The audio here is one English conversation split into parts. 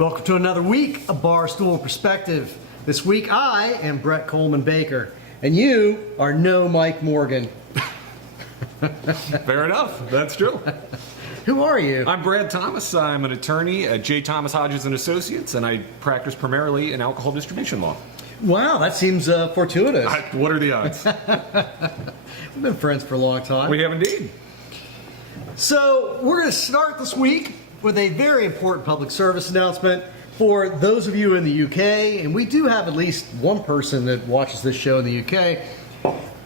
Welcome to another week of Barstool Perspective. This week I am Brett Coleman Baker, and you are no Mike Morgan. Fair enough. That's true. Who are you? I'm Brad Thomas. I'm an attorney at J. Thomas Hodges and Associates, and I practice primarily in alcohol distribution law. Wow, that seems fortuitous. What are the odds? We've been friends for a long time. We have indeed. So we're going to start this week with a very important public service announcement for those of you in the UK, and we do have at least one person that watches this show in the UK.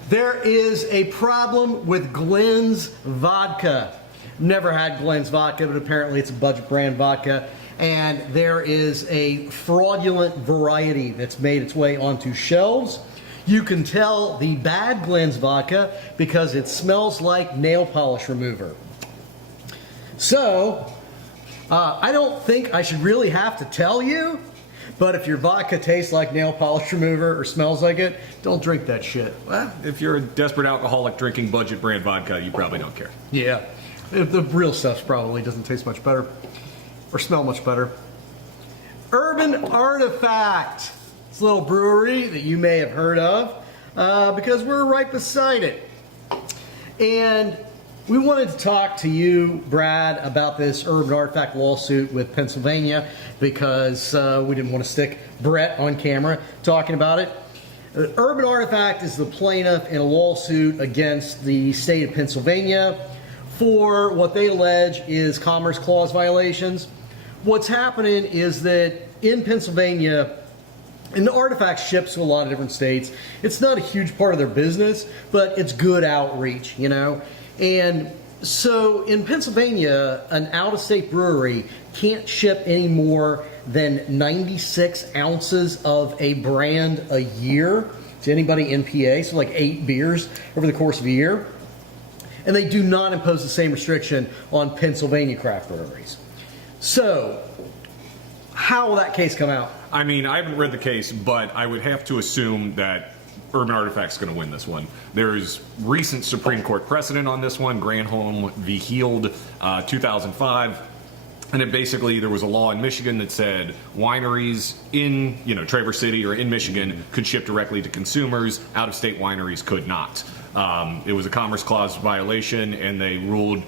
There is a problem with Glen's vodka. Never had Glen's vodka, but apparently it's a budget brand vodka. And there is a fraudulent variety that's made its way onto shelves. You can tell the bad Glen's vodka because it smells like nail polish remover. So, I don't think I should really have to tell you, but if your vodka tastes like nail polish remover or smells like it, don't drink that shit. Well, if you're a desperate alcoholic drinking budget brand vodka, you probably don't care. Yeah. The real stuff probably doesn't taste much better or smell much better. Urban Artifact. It's a little brewery that you may have heard of because we're right beside it. And we wanted to talk to you, Brad, about this Urban Artifact lawsuit with Pennsylvania because we didn't want to stick Brett on camera talking about it. Urban Artifact is the plaintiff in a lawsuit against the state of Pennsylvania for what they allege is Commerce Clause violations. What's happening is that in Pennsylvania, and the Artifact ships to a lot of different states, it's not a huge part of their business, but it's good outreach, you know? And so in Pennsylvania, an out-of-state brewery can't ship any more than 96 ounces of a brand a year to anybody in PA, so like 8 beers over the course of a year. And they do not impose the same restriction on Pennsylvania craft breweries. So, how will that case come out? I mean, I haven't read the case, but I would have to assume that Urban Artifact's going to win this one. There's recent Supreme Court precedent on this one, Granholm v. Heald, 2005. And it basically, there was a law in Michigan that said wineries in, Traverse City or in Michigan could ship directly to consumers. Out-of-state wineries could not. It was a Commerce Clause violation, and they ruled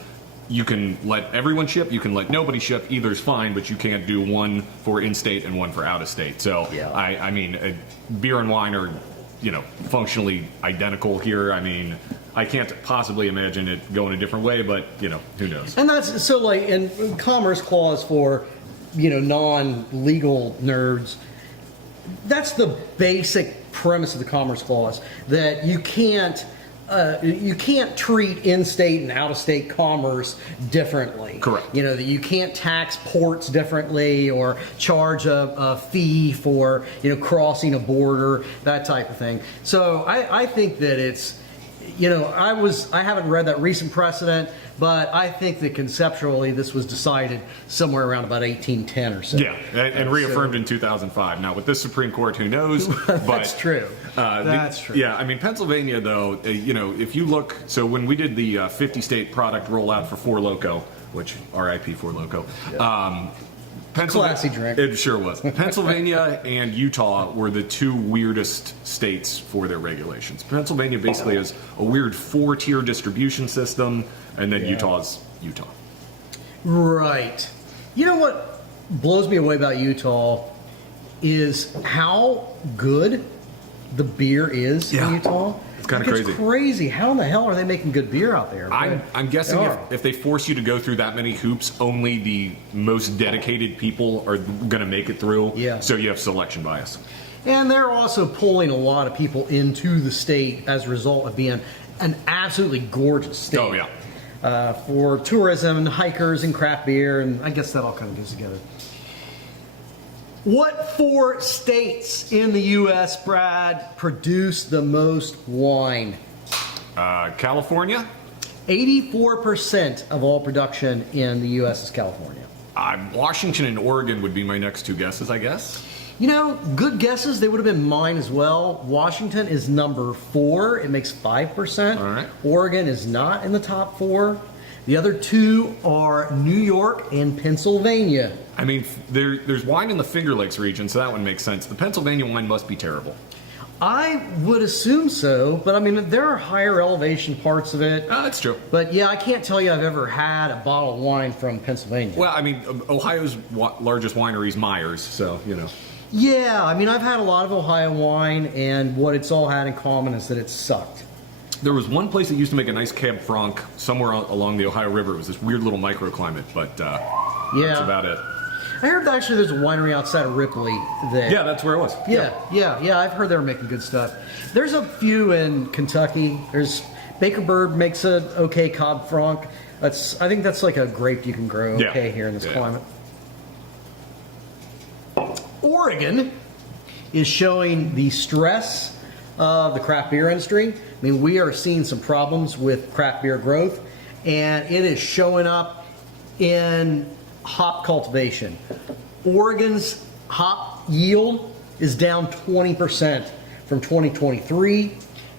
you can let everyone ship, you can let nobody ship. Either's fine, but you can't do one for in-state and one for out-of-state. So, yeah. I mean, beer and wine are, functionally identical here. I mean, I can't possibly imagine it going a different way, but, who knows? And that's, so like, in Commerce Clause for, non-legal nerds, that's the basic premise of the Commerce Clause, that you can't treat in-state and out-of-state commerce differently. Correct. That you can't tax ports differently or charge a fee for, crossing a border, that type of thing. So I think that it's, I haven't read that recent precedent, but I think that conceptually this was decided somewhere around about 1810 or so. Yeah, and reaffirmed in 2005. Now, with this Supreme Court, who knows? That's true. That's true. Yeah, I mean, Pennsylvania, though, if you look, so when we did the 50-state product rollout for Four Loko, which RIP Four Loko, Yeah. Classy drink. It sure was. Pennsylvania and Utah were the two weirdest states for their regulations. Pennsylvania basically has a weird 4-tier distribution system, and then Utah's Utah. Right. You know what blows me away about Utah is how good the beer is in Utah. It's kind of crazy. It's crazy. How in the hell are they making good beer out there? I'm guessing if they force you to go through that many hoops, only the most dedicated people are going to make it through. Yeah. So you have selection bias. And they're also pulling a lot of people into the state as a result of being an absolutely gorgeous state. Oh, yeah. For tourism and hikers and craft beer, and I guess that all kind of goes together. What 4 states in the U.S., Brad, produce the most wine? California? 84% of all production in the U.S. is California. Washington and Oregon would be my next 2 guesses, I guess. Good guesses. They would have been mine as well. Washington is number 4. It makes 5%. All right. Oregon is not in the top 4. The other 2 are New York and Pennsylvania. I mean, there's wine in the Finger Lakes region, so that one makes sense. The Pennsylvania wine must be terrible. I would assume so, but I mean, there are higher elevation parts of it. That's true. But yeah, I can't tell you I've ever had a bottle of wine from Pennsylvania. Well, I mean, Ohio's largest winery is Myers, so, you know. Yeah, I mean, I've had a lot of Ohio wine, and what it's all had in common is that it sucked. There was one place that used to make a nice Cab Franc somewhere along the Ohio River. It was this weird little microclimate, but that's about it. I heard that actually there's a winery outside of Ripley that... Yeah, that's where it was. Yeah, I've heard they were making good stuff. There's a few in Kentucky. There's Baker Bird makes an okay Cab Franc. I think that's like a grape you can grow okay here in this climate. Oregon is showing the stress of the craft beer industry. I mean, we are seeing some problems with craft beer growth, and it is showing up in hop cultivation. Oregon's hop yield is down 20% from 2023.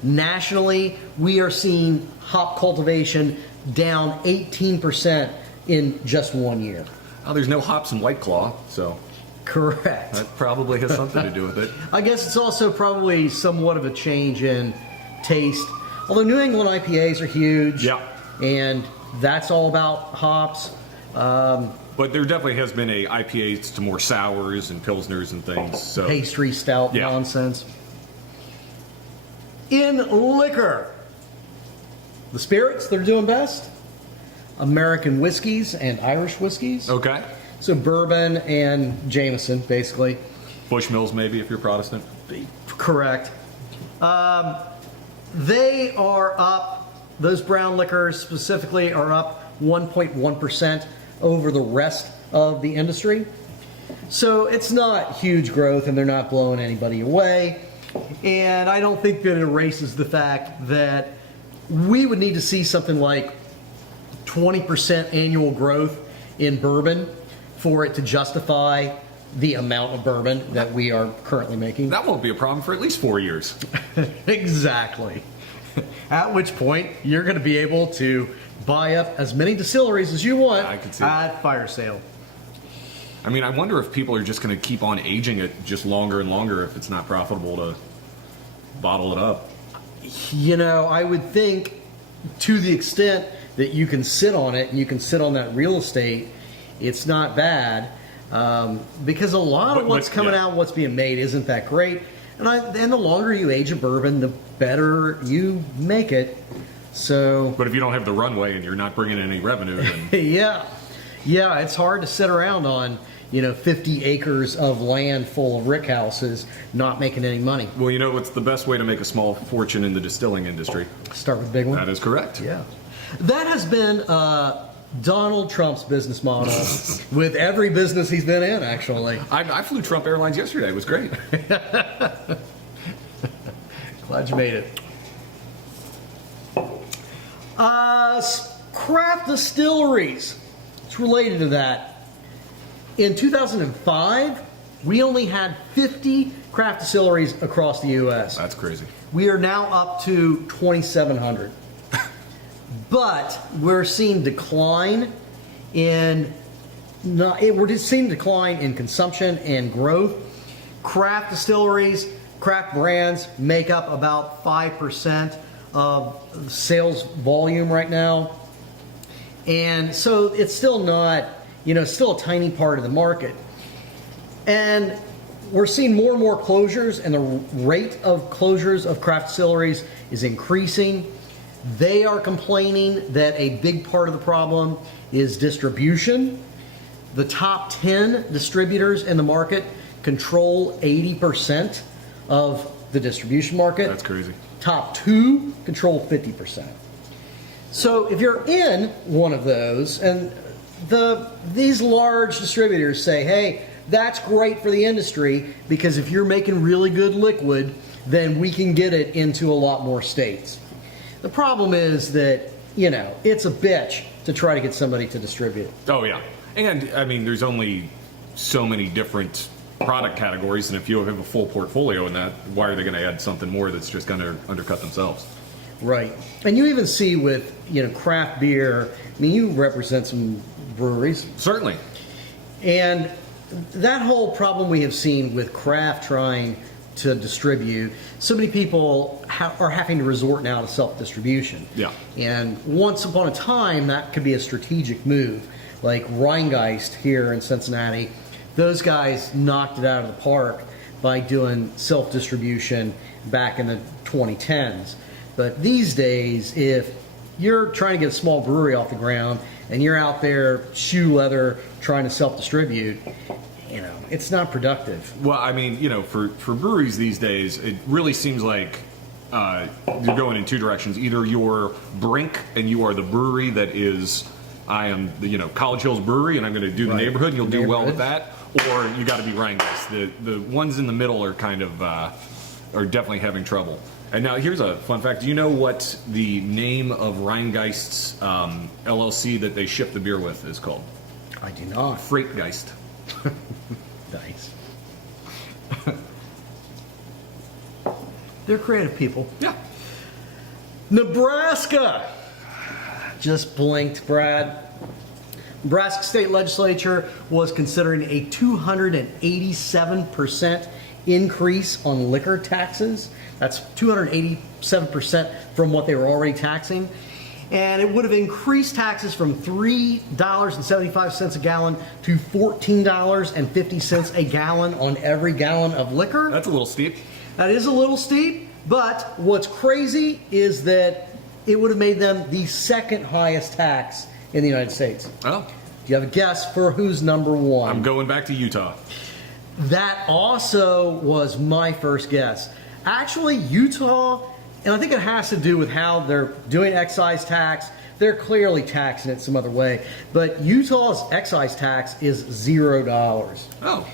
Nationally, we are seeing hop cultivation down 18% in just 1 year. Oh, there's no hops in White Claw, so... Correct. That probably has something to do with it. I guess it's also probably somewhat of a change in taste. Although New England IPAs are huge. Yeah. And that's all about hops. But there definitely has been a IPAs to more sours and pilsners and things. So pastry stout nonsense. In liquor, the spirits that are doing best, American whiskeys and Irish whiskeys. Okay. So bourbon and Jameson, basically. Bushmills, maybe, if you're Protestant. Correct. They are up, those brown liquors specifically are up 1.1% over the rest of the industry. So it's not huge growth, and they're not blowing anybody away. And I don't think that it erases the fact that we would need to see something like 20% annual growth in bourbon for it to justify the amount of bourbon that we are currently making. That won't be a problem for at least 4 years. Exactly. At which point, you're going to be able to buy up as many distilleries as you want at fire sale. I mean, I wonder if people are just going to keep on aging it just longer and longer if it's not profitable to bottle it up. You know, I would think to the extent that you can sit on it and you can sit on that real estate, it's not bad. Because a lot of what's coming out, what's being made isn't that great. And the longer you age a bourbon, the better you make it. So, but if you don't have the runway and you're not bringing in any revenue, then yeah, it's hard to sit around on 50 acres of land full of rick houses not making any money. Well, you know what's the best way to make a small fortune in the distilling industry? Start with a big one. That is correct. Yeah, that has been Donald Trump's business model with every business he's been in. Actually, I flew Trump Airlines yesterday. It was great. Glad you made it. Craft distilleries. It's related to that. In 2005, we only had 50 craft distilleries across the U.S. That's crazy. We are now up to 2,700. But we're seeing decline in consumption and growth. Craft distilleries, craft brands make up about 5% of sales volume right now. And so it's still not, still a tiny part of the market. And we're seeing more and more closures, and the rate of closures of craft distilleries is increasing. They are complaining that a big part of the problem is distribution. The top 10 distributors in the market control 80% of the distribution market. That's crazy. Top 2 control 50%. So if you're in one of those, and these large distributors say, hey, that's great for the industry, because if you're making really good liquid, then we can get it into a lot more states. The problem is that, it's a bitch to try to get somebody to distribute it. Oh, yeah. And, I mean, there's only so many different product categories, and if you have a full portfolio in that, why are they going to add something more that's just going to undercut themselves? Right. And you even see with, craft beer, I mean, you represent some breweries. Certainly. And that whole problem we have seen with craft trying to distribute, so many people are having to resort now to self-distribution. Yeah. And once upon a time, that could be a strategic move. Like Rheingeist here in Cincinnati, those guys knocked it out of the park by doing self-distribution back in the 2010s. But these days, if you're trying to get a small brewery off the ground and you're out there shoe leather trying to self-distribute, it's not productive. Well, I mean, for breweries these days, it really seems like you're going in two directions. Either you're Brink and you are the brewery that is, I am the College Hills Brewery and I'm going to do the neighborhood and you'll do well with that, or you got to be Rheingeist. The ones in the middle are kind of are definitely having trouble. And now here's a fun fact. Do you know what the name of Rheingeist's LLC that they ship the beer with is called? I do not. Freightgeist. Nice. They're creative people. Yeah. Nebraska just blinked, Brad. Nebraska State Legislature was considering a 287% increase on liquor taxes. That's 287% from what they were already taxing. And it would have increased taxes from $3.75 a gallon to $14.50 a gallon on every gallon of liquor. That's a little steep. That is a little steep, but what's crazy is that it would have made them the second highest tax in the United States. Oh. Do you have a guess for who's number one? I'm going back to Utah. That also was my first guess. Actually, Utah, and I think it has to do with how they're doing excise tax. They're clearly taxing it some other way. But Utah's excise tax is $0. Oh.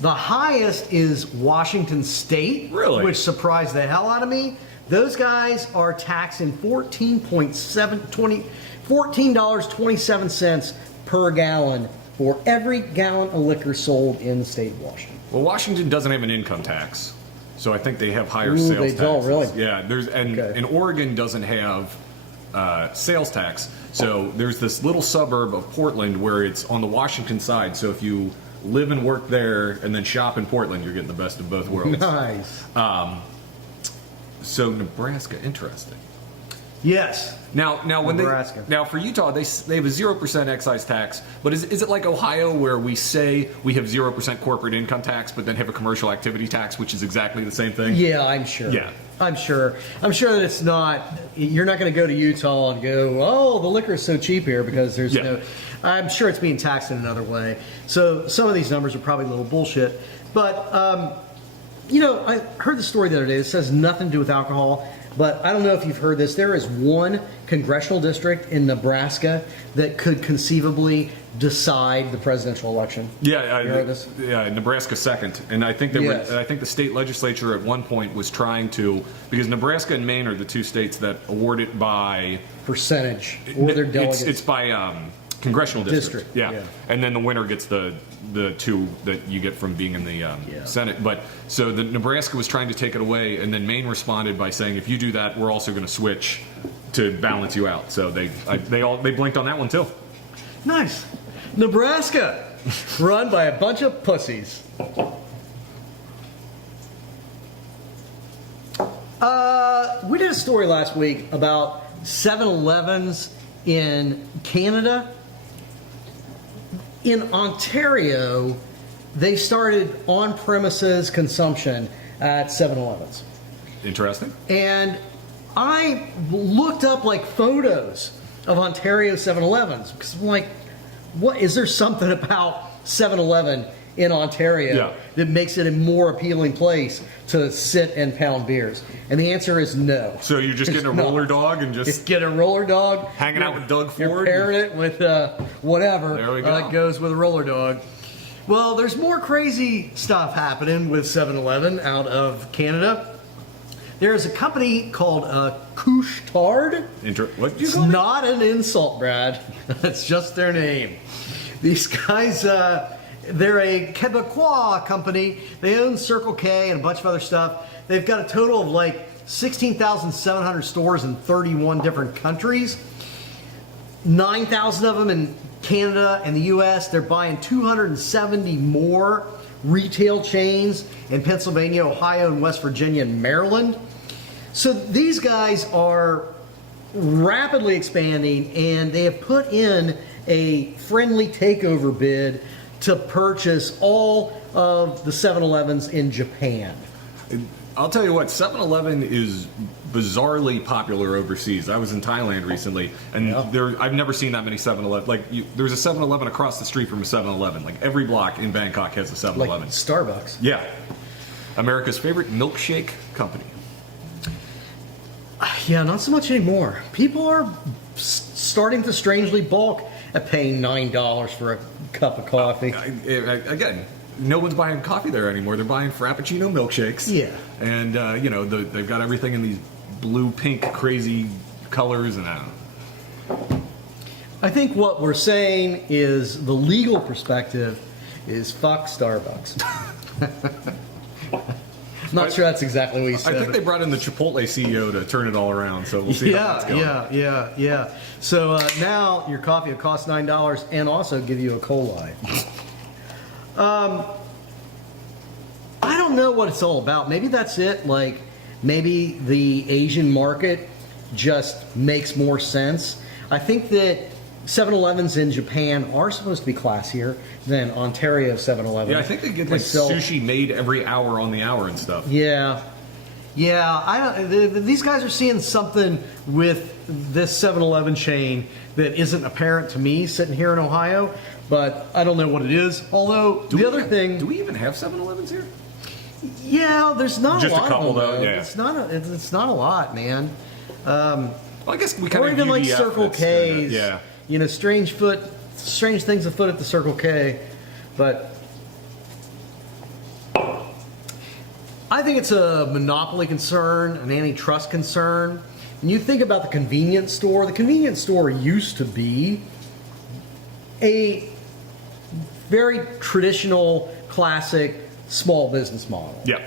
The highest is Washington State, Really? Which surprised the hell out of me. Those guys are taxing $14.27 per gallon for every gallon of liquor sold in the state of Washington. Well, Washington doesn't have an income tax, so I think they have higher Ooh, sales they taxes. don't, really? Yeah, Okay. and Oregon doesn't have sales tax. So there's this little suburb of Portland where it's on the Washington side. So if you live and work there and then shop in Portland, you're getting the best of both worlds. Nice. So Nebraska, interesting. Yes. Now when Nebraska. now for Utah they have a 0% excise tax, but is it like Ohio where we say we have 0% corporate income tax, but then have a commercial activity tax, which is exactly the same thing? Yeah, I'm sure. Yeah. I'm sure that it's not. You're not going to go to Utah and go, "Oh, the liquor is so cheap here," because there's Yeah. no. I'm sure it's being taxed in another way. So some of these numbers are probably a little bullshit. But I heard the story the other day. It says nothing to do with alcohol. But I don't know if you've heard this. There is one congressional district in Nebraska that could conceivably decide the presidential election. Yeah, You heard this? yeah, Nebraska second, and I think Yes. I think the state legislature at one point was trying to, because Nebraska and Maine are the two states that award it by Percentage or their delegates. It's by congressional district. Yeah. And then the winner gets the two that you get from being in the Senate. But so the Nebraska was trying to take it away, and then Maine responded by saying, if you do that, we're also going to switch to balance you out. So they blinked on that one too. Nice. Nebraska, run by a bunch of pussies. We did a story last week about 7-Elevens in Canada. In Ontario, they started on-premises consumption at 7-Elevens. Interesting. And I looked up like photos of Ontario 7-Elevens because I'm like, what is there something about 7-Eleven in Ontario that makes it a more appealing place to sit and pound beers? And the answer is no. So you're just getting a roller dog and just Get a roller dog, hanging out with Doug Ford. You're pairing it with whatever There we go. goes with a roller dog. Well, there's more crazy stuff happening with 7-Eleven out of Canada. There's a company called Couche-Tard. What do you It's call it? not an insult, Brad. That's just their name. These guys, they're a Quebecois company. They own Circle K and a bunch of other stuff. They've got a total of like 16,700 stores in 31 different countries. 9,000 of them in Canada and the U.S., they're buying 270 more retail chains in Pennsylvania, Ohio, and West Virginia and Maryland. So these guys are rapidly expanding, and they have put in a friendly takeover bid to purchase all of the 7-Elevens in Japan. I'll tell you what, 7-Eleven is bizarrely popular overseas. I was in Thailand recently, and I've never seen that many 7-Eleven. Like, there's a 7-Eleven across the street from a 7-Eleven. Like, every block in Bangkok has a 7-Eleven. Like Starbucks. Yeah. America's favorite milkshake company. Yeah, not so much anymore. People are starting to strangely balk at paying $9 for a cup of coffee. Again, no one's buying coffee there anymore. They're buying Frappuccino milkshakes. Yeah. And, they've got everything in these blue, pink, crazy colors. And I think what we're saying is the legal perspective is fuck Starbucks. Not sure that's exactly what you said. I think they brought in the Chipotle CEO to turn it all around, so we'll see how that's going. Yeah. So now your coffee will cost $9 and also give you a coli. I don't know what it's all about. Maybe that's it. Like, maybe the Asian market just makes more sense. I think that 7-Elevens in Japan are supposed to be classier than Ontario 7-Eleven. Yeah, I think they get like sushi made every hour on the hour and stuff. Yeah. These guys are seeing something with this 7-Eleven chain that isn't apparent to me sitting here in Ohio, but I don't know what it is. Although do we even have 7-Elevens here? Yeah, there's not just a lot a couple of them, though. Yeah, it's not a lot, man. Well, I guess we kind or of even like UDF Circle K's. Yeah. You know, strange things afoot at the Circle K, but I think it's a monopoly concern, an antitrust concern. When you think about the convenience store used to be a very traditional, classic small business model. Yeah.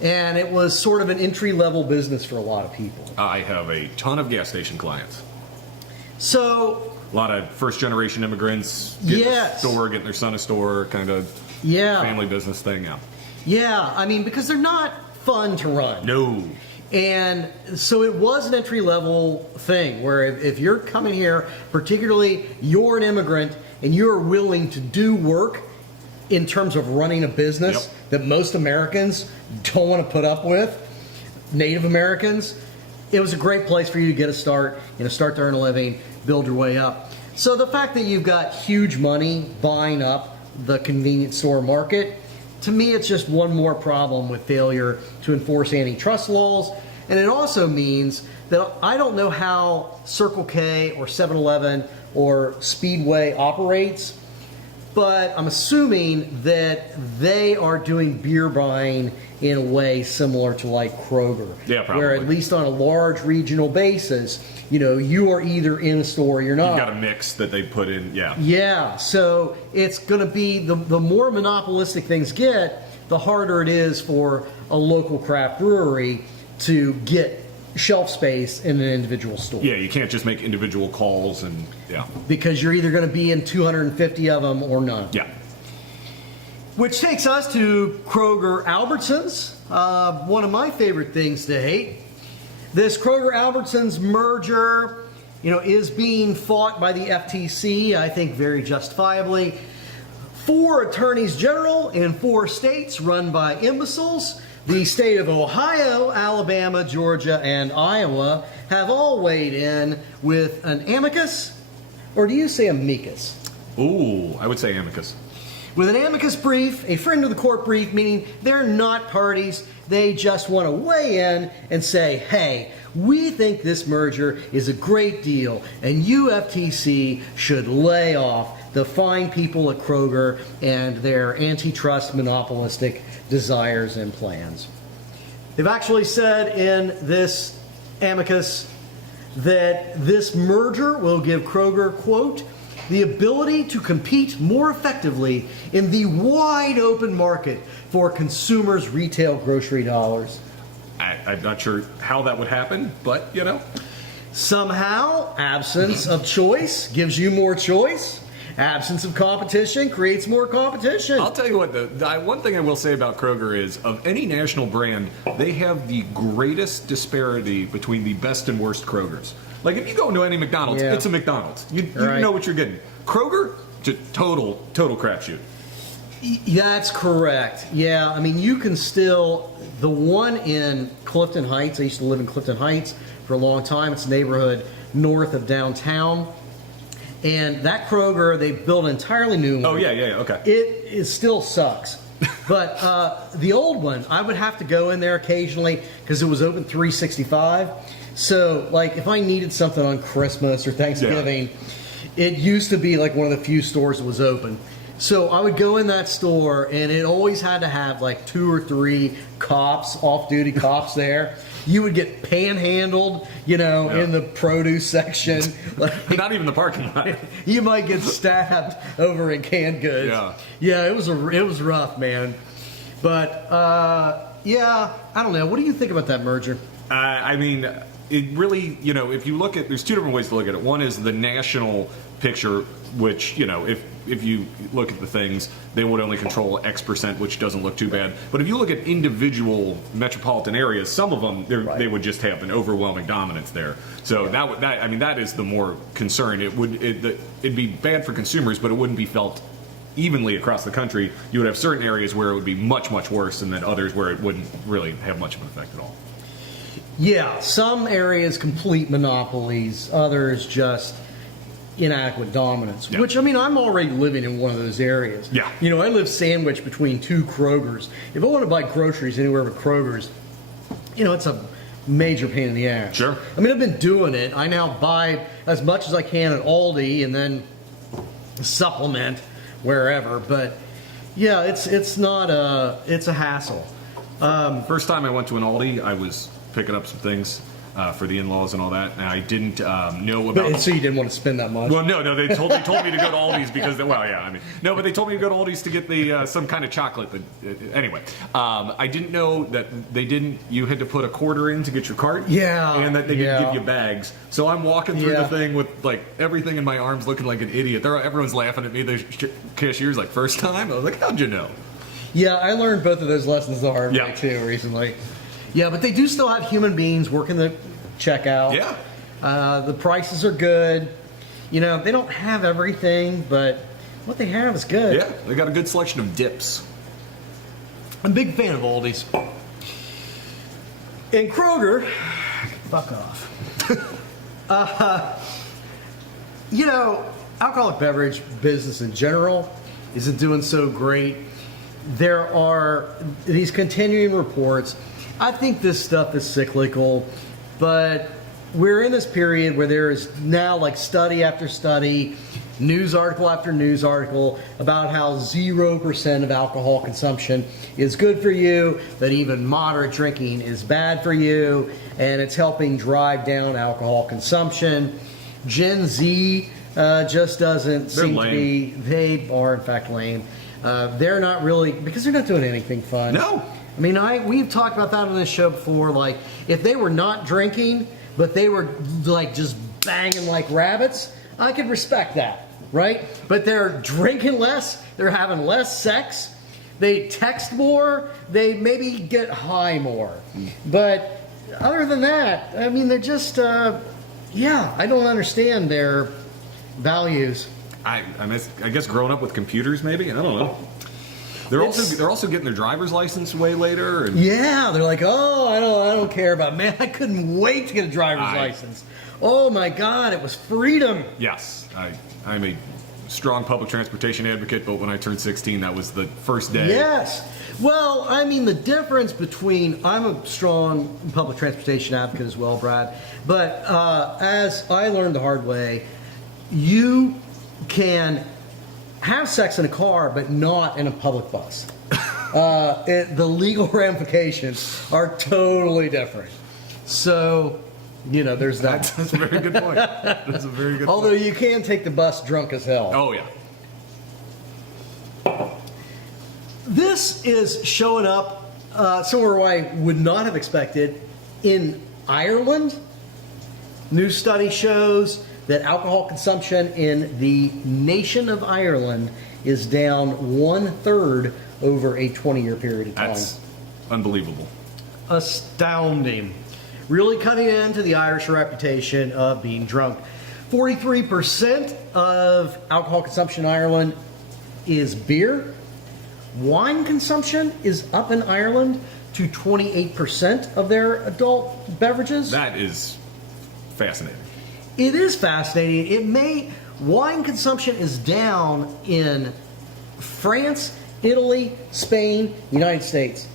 And it was sort of an entry-level business for a lot of people. I have a ton of gas station clients. So a lot of first-generation immigrants getting their son a store, kind of family business thing. Yeah. Yeah, I mean, because they're not fun to run. No. And so it was an entry-level thing where if you're coming here, particularly you're an immigrant and you're willing to do work in terms of running a business that most Americans don't want to put up with, Native Americans, it was a great place for you to get a start, start to earn a living, build your way up. So the fact that you've got huge money buying up the convenience store market, to me it's just one more problem with failure to enforce antitrust laws. And it also means that I don't know how Circle K or 7-Eleven or Speedway operates, but I'm assuming that they are doing beer buying in a way similar to like Kroger. Yeah, probably. Where at least on a large regional basis, you are either in a store or you're not. You've got a mix that they put in, Yeah, so it's going to be, the more monopolistic things get, the harder it is for a local craft brewery to get shelf space in an individual store. Yeah, you can't just make individual calls and, because you're either going to be in 250 of them or none. Yeah. Which takes us to Kroger Albertsons, one of my favorite things to hate. This Kroger Albertsons merger, is being fought by the FTC, I think very justifiably. 4 attorneys general in 4 states run by imbeciles. The state of Ohio, Alabama, Georgia, and Iowa have all weighed in with an amicus, or do you say amicus? Ooh, I would say amicus. With an amicus brief, a friend of the court brief, meaning they're not parties, they just want to weigh in and say, hey, we think this merger is a great deal, and you, FTC, should lay off the fine people at Kroger and their antitrust monopolistic desires and plans. They've actually said in this amicus that this merger will give Kroger, quote, the ability to compete more effectively in the wide open market for consumers' retail grocery dollars. I'm not sure how that would happen, but Somehow, absence of choice gives you more choice. Absence of competition creates more competition. I'll tell you what, one thing I will say about Kroger is, of any national brand, they have the greatest disparity between the best and worst Krogers. Like, if you go into any McDonald's, it's a McDonald's. You know what you're getting. Kroger, just total crapshoot. That's correct. Yeah, I mean, you can still... The one in Clifton Heights, I used to live in Clifton Heights for a long time. It's a neighborhood north of downtown. And that Kroger, they built an entirely new one. Oh, yeah, okay. It still sucks. But the old one, I would have to go in there occasionally because it was open 365. So, like, if I needed something on Christmas or Thanksgiving, it used to be like one of the few stores that was open. So I would go in that store, and it always had to have like 2 or 3 cops, off-duty cops there. You would get panhandled, in the produce section. Like, not even the parking lot. You might get stabbed over in canned goods. Yeah, it was rough, man. But I don't know. What do you think about that merger? I mean, it really, if you look at, there's 2 different ways to look at it. One is the national picture, which, if you look at the things, they would only control X percent, which doesn't look too bad. But if you look at individual metropolitan areas, some of them, they would just have an overwhelming dominance there. So that is the more concern. It'd be bad for consumers, but it wouldn't be felt evenly across the country. You would have certain areas where it would be much, much worse, and then others where it wouldn't really have much of an effect at all. Yeah, some areas complete monopolies, others just inadequate dominance. Yeah. Which, I mean, I'm already living in one of those areas. Yeah. I live sandwiched between 2 Krogers. If I want to buy groceries anywhere but Kroger's, it's a major pain in the ass. Sure. I mean, I've been doing it. I now buy as much as I can at Aldi and then supplement wherever. But yeah, it's a hassle. First time I went to an Aldi, I was picking up some things for the in-laws and all that, and I didn't know about. But, so you didn't want to spend that much? Well, no, they told me to go to Aldi's because, but they told me to go to Aldi's to get the some kind of chocolate. But anyway, I didn't know that you had to put a quarter in to get your cart. Yeah, and that they didn't give you bags. So I'm walking through the thing with like everything in my arms, looking like an idiot. Everyone's laughing at me. The cashier's like, "First time?" I was like, "How'd you know?" Yeah, I learned both of those lessons the hard way too recently. Yeah, but they do still have human beings working the checkout. Yeah. The prices are good. They don't have everything, but what they have is good. Yeah, they got a good selection of dips. I'm a big fan of Aldi's. And Kroger, fuck off. Alcoholic beverage business in general isn't doing so great. There are these continuing reports. I think this stuff is cyclical, but we're in this period where there is now like study after study, news article after news article about how 0% of alcohol consumption is good for you, that even moderate drinking is bad for you, and it's helping drive down alcohol consumption. Gen Z just doesn't seem to be, they are in fact lame. They're not really, because they're not doing anything fun. No. I mean, we've talked about that on this show before. Like, if they were not drinking, but they were like just banging like rabbits, I could respect that, right? But they're drinking less, they're having less sex, they text more, they maybe get high more. But other than that, I mean, they're just, I don't understand their values. I guess growing up with computers, maybe, I don't know. They're also getting their driver's license way later. And yeah, they're like, oh, I don't care about it. Man, I couldn't wait to get a driver's license. Oh my God, it was freedom. Yes, I'm a strong public transportation advocate, but when I turned 16, that was the first day. Yes. Well, I mean, the difference between, I'm a strong public transportation advocate as well, Brad, but as I learned the hard way, you can have sex in a car, but not in a public bus. The legal ramifications are totally different. So, there's that. That's a very good point. That's a very good Although point. you can take the bus drunk as hell. Oh, yeah. This is showing up somewhere I would not have expected, in Ireland. New study shows that alcohol consumption in the nation of Ireland is down 1/3 over a 20-year period of time. That's unbelievable. Astounding. Really cutting into the Irish reputation of being drunk. 43% of alcohol consumption in Ireland is beer. Wine consumption is up in Ireland to 28% of their adult beverages. That is fascinating. It is fascinating. Wine consumption is down in France, Italy, Spain, United States.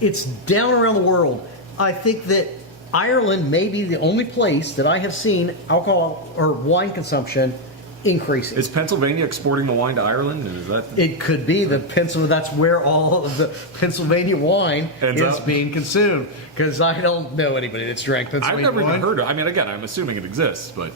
It's down around the world. I think that Ireland may be the only place that I have seen alcohol or wine consumption increasing. Is Pennsylvania exporting the wine to Ireland? Is that? It could be that's where all of the Pennsylvania wine Ends is up. being consumed. Because I don't know anybody that's drank I've Pennsylvania never wine. even heard of it. I mean, again, I'm assuming it exists, but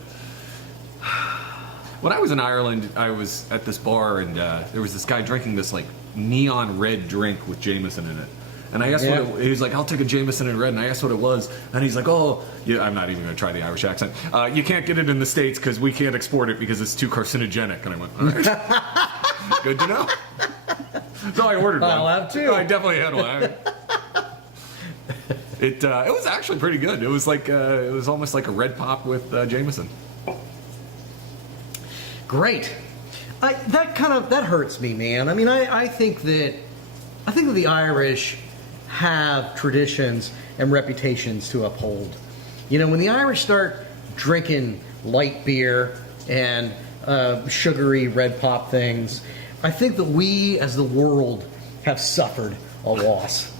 when I was in Ireland, I was at this bar, and there was this guy drinking this like neon red drink with Jameson in it. And I asked he was like, I'll take a Jameson in red. And I asked what it was. And he's like, oh, yeah, I'm not even going to try the Irish accent. You can't get it in the States because we can't export it because it's too carcinogenic. And I went, all right. Good to know. So I ordered one. I'll have two. I definitely had one. It was actually pretty good. It was like it was almost like a red pop with Jameson. Great. That hurts me, man. I mean, I think that the Irish have traditions and reputations to uphold. You know, when the Irish start drinking light beer and sugary red pop things, I think that we as the world have suffered a loss.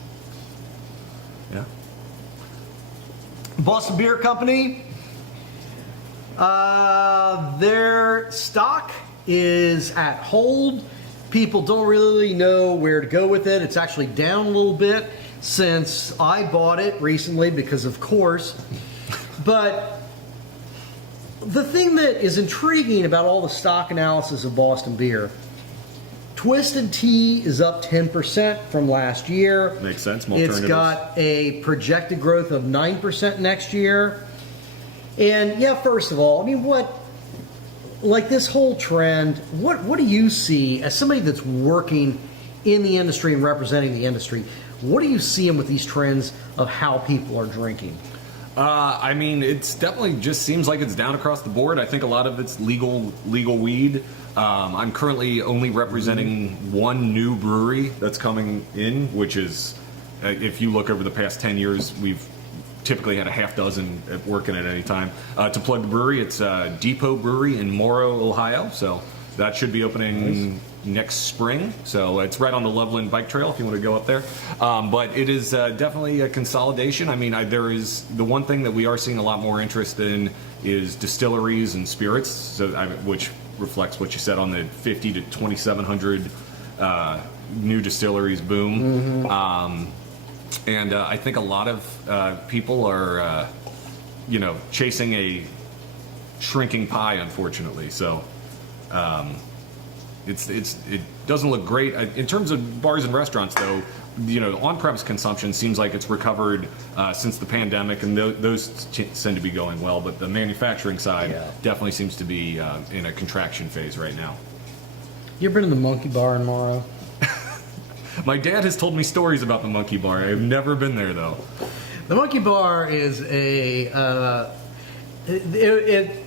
Yeah. Boston Beer Company, their stock is at hold. People don't really know where to go with it. It's actually down a little bit since I bought it recently because of course. But the thing that is intriguing about all the stock analysis of Boston Beer, Twisted Tea is up 10% from last year. Makes sense. It's got a projected growth of 9% next year. And yeah, first of all, I mean, like this whole trend, what do you see as somebody that's working in the industry and representing the industry? What do you see with these trends of how people are drinking? I mean, it's definitely just seems like it's down across the board. I think a lot of it's legal weed. I'm currently only representing one new brewery that's coming in, which is, if you look over the past 10 years, we've typically had a half dozen working at any time. To plug the brewery, it's Depot Brewery in Morrow, Ohio. So that should be opening next spring. So it's right on the Loveland Bike Trail if you want to go up there. But it is definitely a consolidation. I mean, there is the one thing that we are seeing a lot more interest in is distilleries and spirits, so which reflects what you said on the 50 to 2,700 new distilleries boom. Mm-hmm. And I think a lot of people are, chasing a shrinking pie, unfortunately. So it doesn't look great in terms of bars and restaurants, though. On-premise consumption seems like it's recovered since the pandemic, and those tend to be going well. But the manufacturing side definitely seems to be in a contraction phase right now. You ever been to the Monkey Bar in Morrow? My dad has told me stories about the Monkey Bar. I've never been there, though. The Monkey Bar is it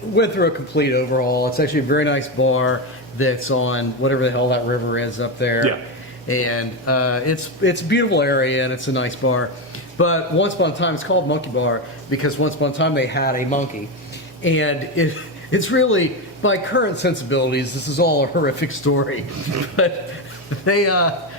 went through a complete overhaul. It's actually a very nice bar that's on whatever the hell that river is up there. Yeah. And it's a beautiful area, and it's a nice bar. But once upon a time, it's called Monkey Bar because once upon a time they had a monkey. And it's really, by current sensibilities, this is all a horrific story. But they had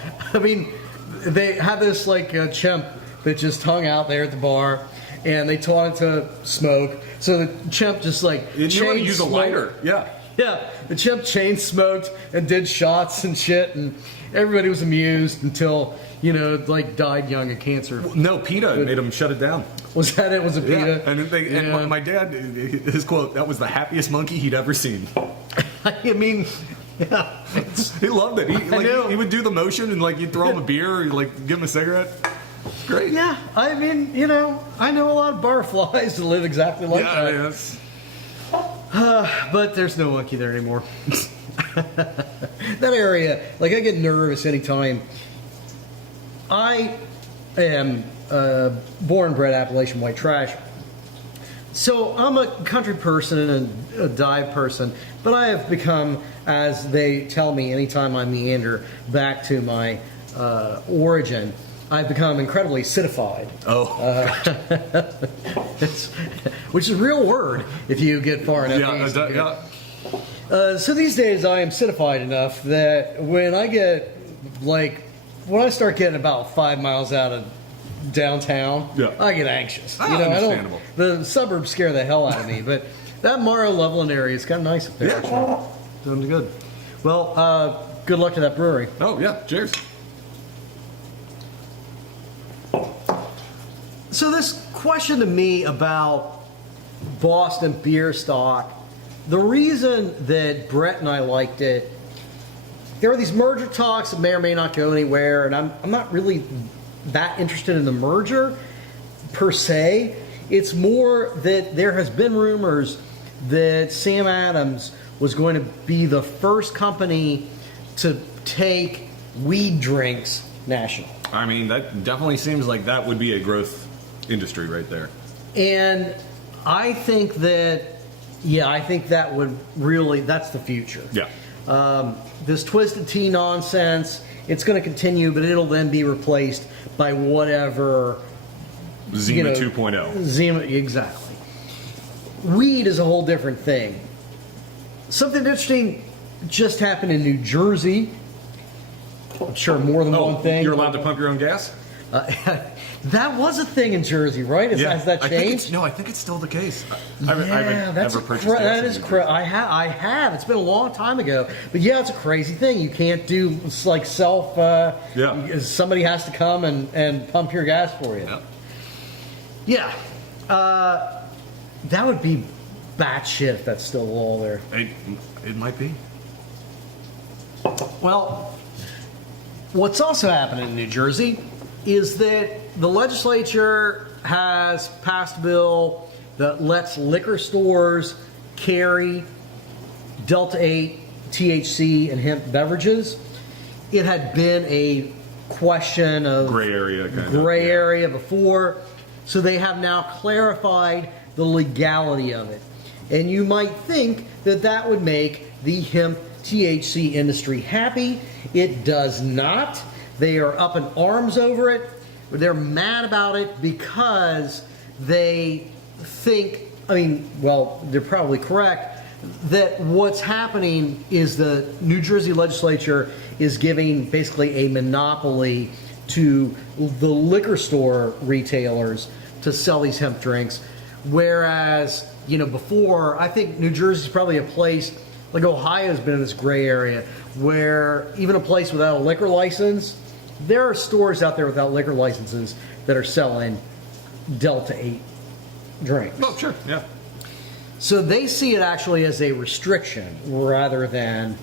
this chimp that just hung out there at the bar, and they taught it to smoke. So the chimp just You know how to use a lighter. Yeah. Yeah, the chimp chain smoked and did shots and shit, and everybody was amused until, died young of cancer. No, PETA made him shut it down. Was that it? Was it PETA? Yeah. And my dad, his quote, that was the happiest monkey he'd ever seen. I mean, yeah. He loved it. He would do the motion, and you'd throw him a beer, or give him a cigarette. It's great. Yeah, I mean, I know a lot of barflies that live exactly like that. Yes. But there's no monkey there anymore. That area, like I get nervous anytime. I am born and bred Appalachian white trash. So I'm a country person and a dive person, but I have become, as they tell me anytime I meander back to my origin, I've become incredibly citified. Oh. Which is a real word if you get far enough east. So these days I am citified enough that when I start getting about 5 miles out of downtown, I get anxious. Understandable. The suburbs scare the hell out of me, but that Morrow Loveland area is kind of nice up there. Actually. Doing good. Well, good luck to that brewery. Oh, yeah. Cheers. So this question to me about Boston beer stock, the reason that Brett and I liked it, there are these merger talks that may or may not go anywhere, and I'm not really that interested in the merger per se. It's more that there has been rumors that Sam Adams was going to be the first company to take weed drinks national. I mean, that definitely seems like that would be a growth industry right there. And I think that, that would really, that's the future. Yeah. This Twisted Tea nonsense, it's going to continue, but it'll then be replaced by whatever Zima 2.0. Zima, exactly. Weed is a whole different thing. Something interesting just happened in New Jersey. I'm sure more than one thing. You're allowed to pump your own gas? That was a thing in Jersey, right? Has that changed? I think it's still the case. I haven't that's ever purchased gas. That is correct. I have. It's been a long time ago. But yeah, it's a crazy thing. You can't do like self. Somebody has to come and pump your gas for you. Yeah. That would be batshit if that's still all there. It might be. Well, what's also happening in New Jersey is that the legislature has passed a bill that lets liquor stores carry Delta 8, THC, and hemp beverages. It had been a question of gray area area before, so they have now clarified the legality of it. And you might think that that would make the hemp THC industry happy. It does not. They are up in arms over it. They're mad about it because they think, they're probably correct, that what's happening is the New Jersey legislature is giving basically a monopoly to the liquor store retailers to sell these hemp drinks. Whereas, before, I think New Jersey's probably a place, like Ohio's been in this gray area, where even a place without a liquor license, there are stores out there without liquor licenses that are selling Delta 8 drinks. Oh, sure, yeah. So they see it actually as a restriction rather than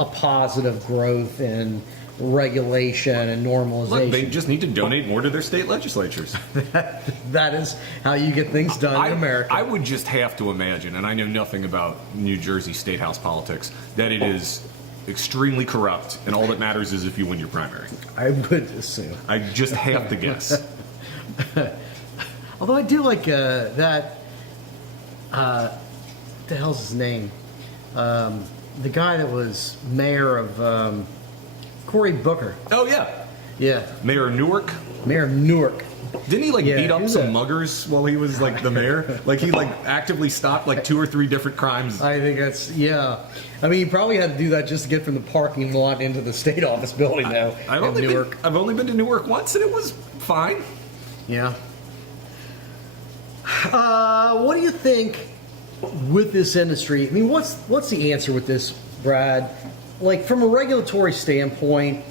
a positive growth in regulation and normalization. Look, they just need to donate more to their state legislatures. That is how you get things done in America. I would just have to imagine, and I know nothing about New Jersey state house politics, that it is extremely corrupt, and all that matters is if you win your primary. I would assume. I just have to guess. Although I do like that. What the hell's his name? The guy that was mayor of Cory Booker. Oh yeah, yeah. Mayor of Newark. Mayor of Newark. Didn't he beat up some muggers while he was the mayor? He actively stopped 2 or 3 different crimes. I think that's he probably had to do that just to get from the parking lot into the state office building now. I've only been to Newark once, and it was fine. Yeah. What do you think with this industry? What's the answer with this, Brad? From a regulatory standpoint,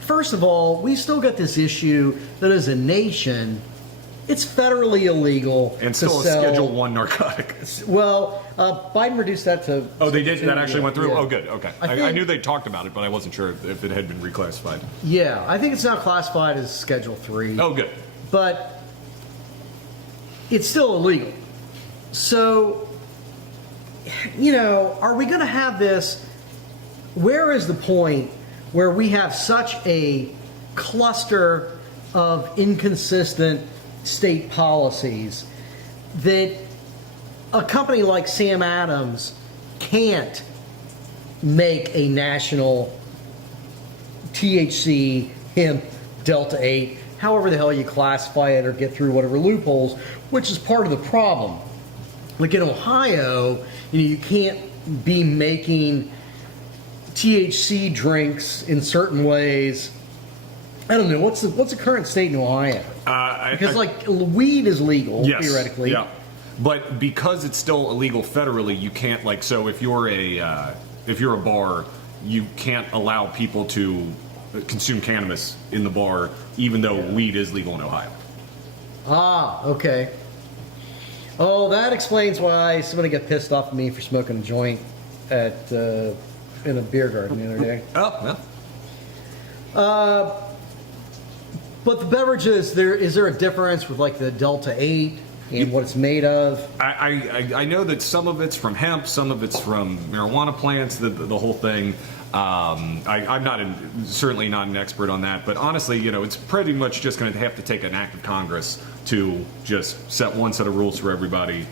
first of all, we still got this issue that as a nation, it's federally illegal and still a Schedule 1 narcotic. Well, Biden reduced that to. Oh, they did. That actually went through. Yeah. Oh, good. Okay, I knew they talked about it, but I wasn't sure if it had been reclassified. Yeah, I think it's now classified as Schedule 3. Oh, good. But it's still illegal. So are we going to have this? Where is the point where we have such a cluster of inconsistent state policies that a company like Sam Adams can't make a national THC hemp Delta 8, however the hell you classify it or get through whatever loopholes, which is part of the problem. Like in Ohio, you can't be making THC drinks in certain ways. I don't know, what's the current state in Ohio? Because weed is legal, yes, theoretically. Yeah. But because it's still illegal federally, you can't so if you're a bar, you can't allow people to consume cannabis in the bar, even though weed is legal in Ohio. Ah, okay. Oh, that explains why somebody got pissed off at me for smoking a joint in a beer garden the other day. Oh, well. But the beverages, is there a difference with like the Delta 8 and what it's made of? I know that some of it's from hemp, some of it's from marijuana plants, the whole thing. I'm certainly not an expert on that, but honestly, it's pretty much just going to have to take an act of Congress to just set one set of rules for everybody.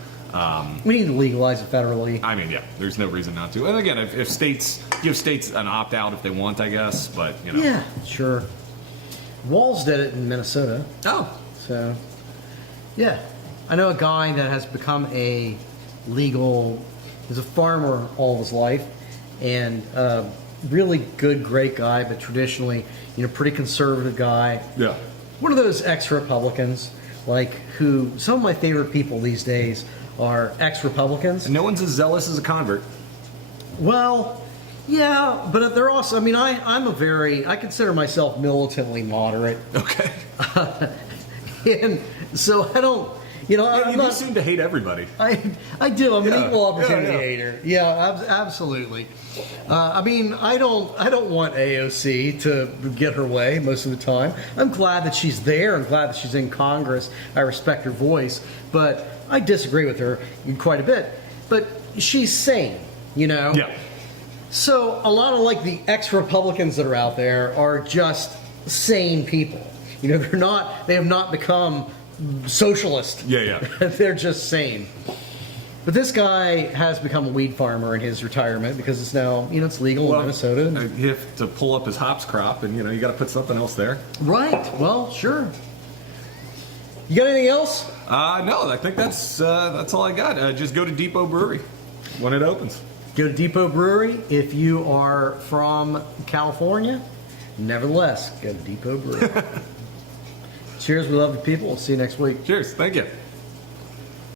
We need to legalize it federally. I mean, yeah, there's no reason not to. And again, if states give states an opt out if they want, I guess, but Yeah, sure. Walls did it in Minnesota. Oh, so yeah, I know a guy that has become he's a farmer all of his life, and really good, great guy, but traditionally, pretty conservative guy. Yeah. One of those ex-Republicans, who some of my favorite people these days are ex-Republicans. No one's as zealous as a convert. Well, yeah, but they're also, I consider myself militantly moderate. Okay. And so I don't, I'm you not, do seem to hate everybody. I do. I'm an equal opportunity yeah. hater. Yeah, absolutely. I don't want AOC to get her way most of the time. I'm glad that she's there. I'm glad that she's in Congress. I respect her voice, but I disagree with her quite a bit. But she's sane, Yeah. So a lot of the ex-Republicans that are out there are just sane people. They have not become socialist. Yeah. They're just sane. But this guy has become a weed farmer in his retirement because it's now, it's legal in Minnesota. You have to pull up his hops crop, and you got to put something else there. Right. Well, sure. You got anything else? No, I think that's all I got. Just go to Depot Brewery when it opens. Go to Depot Brewery if you are from California. Nevertheless, go to Depot Brewery. Cheers. We love the people. We'll see you next week. Cheers. Thank you.